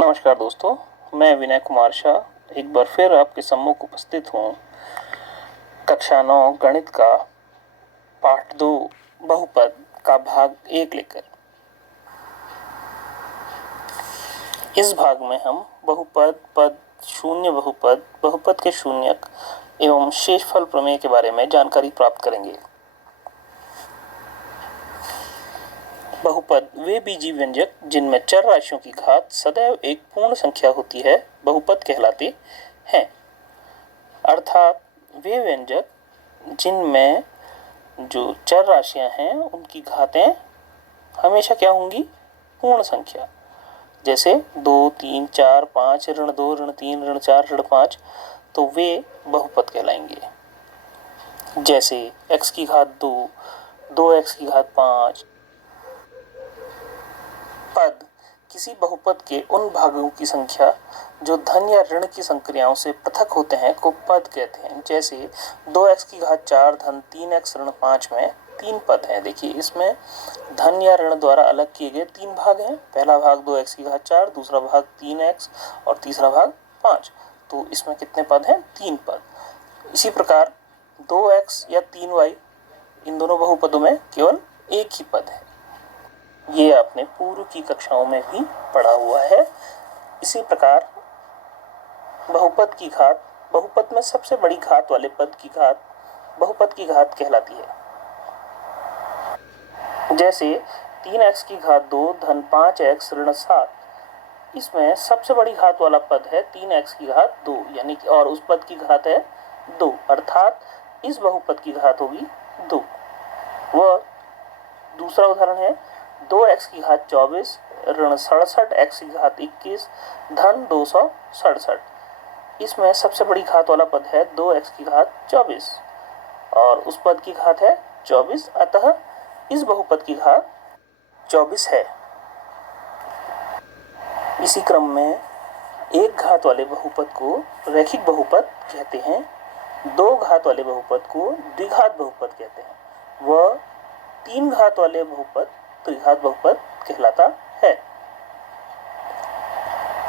नमस्कार दोस्तों, मैं विनय कुमार शाह एक बार फिर आपके सम्मुख उपस्थित हूँ कक्षा 9 गणित का पाठ 2 बहुपद का भाग 1 लेकर। इस भाग में हम बहुपद, पद, शून्य बहुपद, बहुपद के शून्यक एवं शेषफल प्रमेय के बारे में जानकारी प्राप्त करेंगे। बहुपद वे बीजीय व्यंजक जिनमें चर राशियों की घात सदैव एक पूर्ण संख्या होती है बहुपद कहलाते हैं। अर्थात वे व्यंजक जिनमें जो चर राशियां हैं उनकी घातें हमेशा क्या होंगी? पूर्ण संख्या। जैसे 2, 3, 4, 5, ऋण 2, ऋण 3, ऋण 4, ऋण 5, तो वे बहुपद कहलाएंगे। जैसे x की घात 2, 2x की घात 5। पद किसी बहुपद के उन भागों की संख्या जो धन या ऋण की संक्रियाओं से पृथक होते हैं को पद कहते हैं। जैसे 2x की घात 4 धन 3x ऋण 5 में 3 पद हैं। देखिए, इसमें धन या ऋण द्वारा अलग किए गए 3 भाग हैं। पहला भाग 2x की घात 4, दूसरा भाग 3x और तीसरा भाग 5। तो इसमें कितने पद हैं? 3 पद। इसी प्रकार 2x या 3y, इन दोनों बहुपदों में केवल एक ही पद है। ये आपने पूर्व की कक्षाओं में भी पढ़ा हुआ है। इसी प्रकार बहुपद की घात, बहुपद में सबसे बड़ी घात वाले पद की घात बहुपद की घात कहलाती है। जैसे 3x की घात 2 धन 5x ऋण 7, इसमें सबसे बड़ी घात वाला पद है 3x की घात 2, यानी कि और उस पद की घात है 2, अर्थात इस बहुपद की घात होगी 2। वह दूसरा उदाहरण है 2x की घात 24 ऋण 67 x की घात 21 धन 267, इसमें सबसे बड़ी घात वाला पद है 2x की घात 24 और उस पद की घात है 24, अतः इस बहुपद की घात 24 है। इसी क्रम में एक घात वाले बहुपद को रैखिक बहुपद कहते हैं, 2 घात वाले बहुपद को द्विघात बहुपद कहते हैं। वह 3 घात वाले बहुपद त्रिघात बहुपद कहलाता है।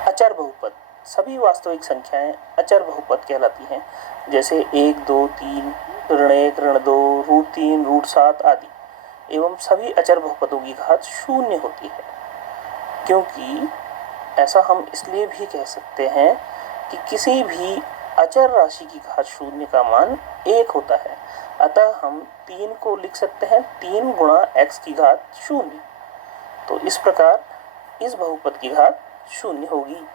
अचर बहुपद, सभी वास्तविक संख्याएं अचर बहुपद कहलाती हैं। जैसे 1, 2, 3, ऋण 1, ऋण 2, √3, √7 आदि। एवं सभी अचर बहुपदों की घात शून्य होती है, क्योंकि ऐसा हम इसलिए भी कह सकते हैं कि किसी भी अचर राशि की घात शून्य का मान 1 होता है। अतः हम 3 को लिख सकते हैं 3 गुणा x की घात 0। तो इस प्रकार इस बहुपद की घात 0 होगी।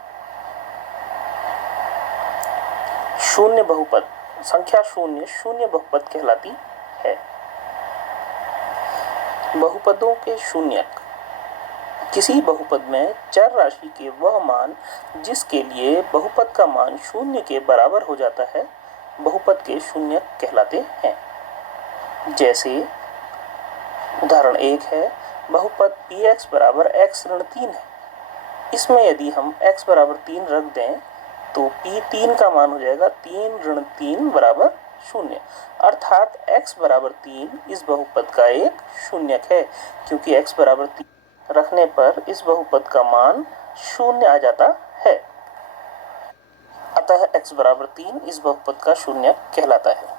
शून्य बहुपद, संख्या शून्य बहुपद कहलाती है। बहुपदों के शून्यक, किसी बहुपद में चर राशि के वह मान जिसके लिए बहुपद का मान 0 के बराबर हो जाता है बहुपद के शून्यक कहलाते हैं। जैसे उदाहरण 1 है बहुपद px बराबर x ऋण 3 है। इसमें यदि हम x बराबर 3 रख दें तो p3 का मान हो जाएगा 3 ऋण 3 बराबर 0, अर्थात x बराबर 3 इस बहुपद का एक शून्यक है, क्योंकि x बराबर 3 रखने पर इस बहुपद का मान 0 आ जाता है। अतः x बराबर 3 इस बहुपद का शून्यक कहलाता है।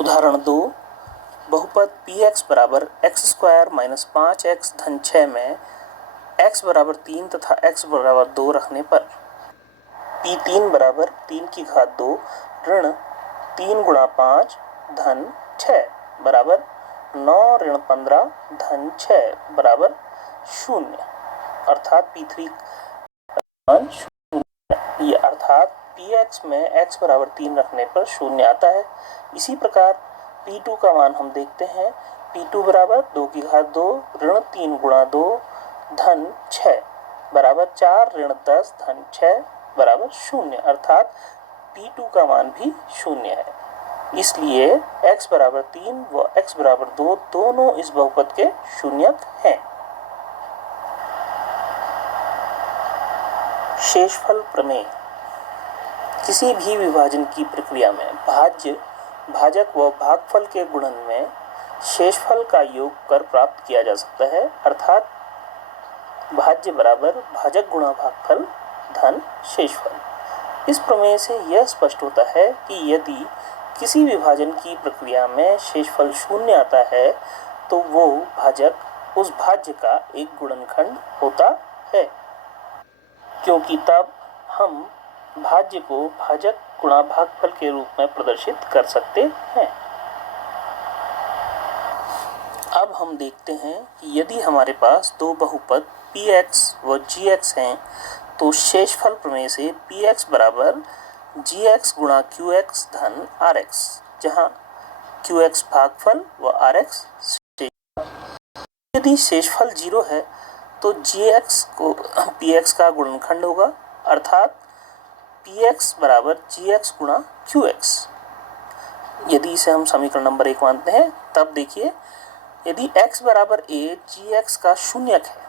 उदाहरण 2, बहुपद px बराबर x² - 5x धन 6 में x बराबर 3 तथा x बराबर 2 रखने पर p3 बराबर 3 की घात 2 ऋण 3 गुणा 5 धन 6 बराबर 9 ऋण 15 धन 6 बराबर 0, अर्थात p3 मान 0, अर्थात px में x बराबर 3 रखने पर 0 आता है। इसी प्रकार p2 का मान हम देखते हैं, p2 बराबर 2 की घात 2 ऋण 3 गुणा 2 धन 6 बराबर 4 ऋण 10 धन 6 बराबर 0, अर्थात p2 का मान भी 0 है। इसलिए x बराबर 3 व x बराबर 2 दोनों इस बहुपद के शून्यक हैं। शेषफल प्रमेय, किसी भी विभाजन की प्रक्रिया में भाज्य, भाजक व भागफल के गुणन में शेषफल का योग कर प्राप्त किया जा सकता है। अर्थात भाज्य बराबर भाजक गुणा भागफल धन शेषफल। इस प्रमेय से यह स्पष्ट होता है कि यदि किसी विभाजन की प्रक्रिया में शेषफल शून्य आता है तो वो भाजक उस भाज्य का एक गुणनखंड होता है, क्योंकि तब हम भाज्य को भाजक गुणा भागफल के रूप में प्रदर्शित कर सकते हैं। अब हम देखते हैं कि यदि हमारे पास दो बहुपद px व gx हैं तो शेषफल प्रमेय से px बराबर gx गुणा qx धन rx, जहाँ qx भागफल व rx शेषफल। यदि शेषफल 0 है तो gx को px का गुणनखंड होगा, अर्थात px बराबर gx गुणा qx। यदि इसे हम समीकरण नंबर 1 मानते हैं तब देखिए, यदि x बराबर a gx का शून्यक है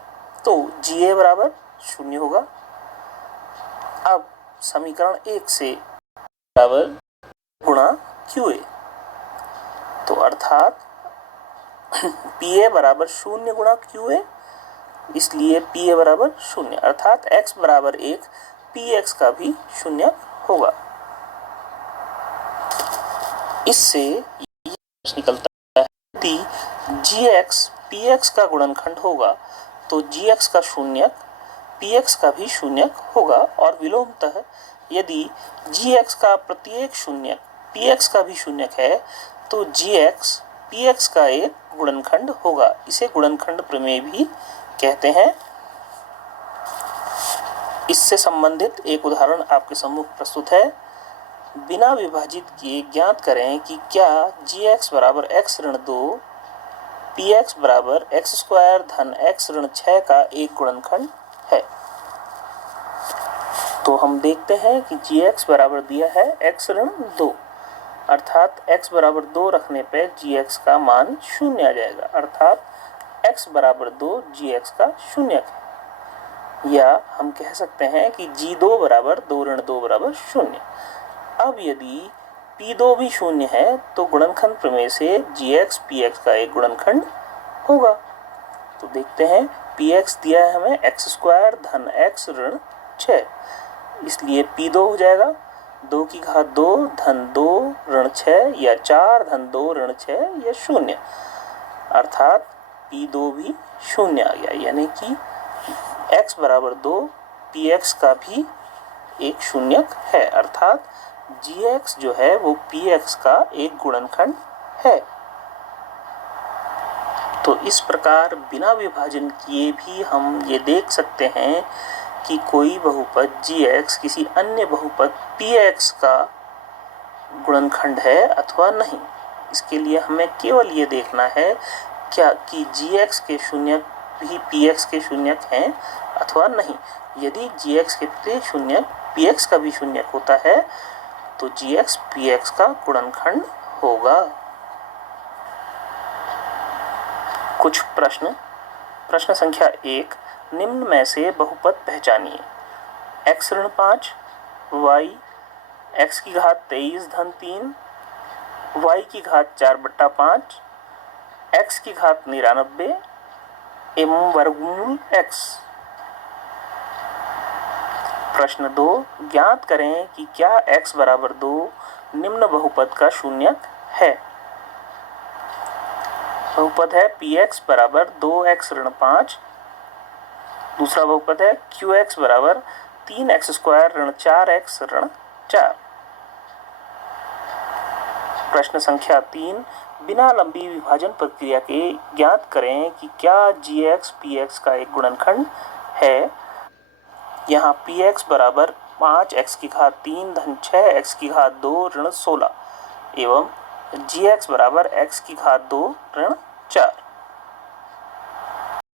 तो ga बराबर 0 होगा। अब समीकरण 1 से बराबर गुणा qa, तो अर्थात pa बराबर 0 गुणा qa, इसलिए pa बराबर 0, अर्थात x बराबर 1 px का भी शून्यक होगा। इससे यह निकलता है यदि gx px का गुणनखंड होगा तो gx का शून्यक px का भी शून्यक होगा, और विलोमतः यदि gx का प्रत्येक शून्यक px का भी शून्यक है तो gx px का एक गुणनखंड होगा। इसे गुणनखंड प्रमेय भी कहते हैं। इससे संबंधित एक उदाहरण आपके सम्मुख प्रस्तुत है। बिना विभाजित किए ज्ञात करें कि क्या gx बराबर x ऋण 2 px बराबर x स्क्वायर धन x ऋण 6 का एक गुणनखंड है। तो हम देखते हैं कि gx बराबर दिया है x ऋण 2, अर्थात x बराबर 2 रखने पे gx का मान 0 आ जाएगा, अर्थात x बराबर 2 gx का शून्यक है। या हम कह सकते हैं कि g2 बराबर 2 ऋण 2 बराबर 0। अब यदि p2 भी 0 है तो गुणनखंड प्रमेय से gx px का एक गुणनखंड होगा। तो देखते हैं, px दिया है हमें x स्क्वायर धन x ऋण 6, इसलिए p2 हो जाएगा 2 की घात 2 धन 2 ऋण 6 या 4 धन 2 ऋण 6 या 0, अर्थात p2 भी 0 आ गया, यानी कि x बराबर 2 px का भी एक शून्यक है, अर्थात gx जो है वो px का एक गुणनखंड है। तो इस प्रकार बिना विभाजन किए भी हम ये देख सकते हैं कि कोई बहुपद gx किसी अन्य बहुपद px का गुणनखंड है अथवा नहीं। इसके लिए हमें केवल ये देखना है क्या कि gx के शून्यक भी px के शून्यक हैं अथवा नहीं। यदि gx के प्रत्येक शून्यक px का भी शून्यक होता है तो gx px का गुणनखंड होगा। कुछ प्रश्न संख्या 1, निम्न में से बहुपद पहचानिए। x ऋण 5, y x की घात 23 धन 3, y की घात 4/5, x की घात 99 एवं वर्गमूल x। प्रश्न 2, ज्ञात करें कि क्या x बराबर 2 निम्न बहुपद का शून्यक है। बहुपद है px बराबर 2x ऋण 5, दूसरा बहुपद है qx बराबर 3x स्क्वायर ऋण 4x ऋण 4। प्रश्न संख्या 3, बिना लंबी विभाजन प्रक्रिया के ज्ञात करें कि क्या gx px का एक गुणनखंड है। यहाँ px बराबर 5x की घात 3 धन 6x की घात 2 ऋण 16 एवं gx बराबर x की घात 2 ऋण 4।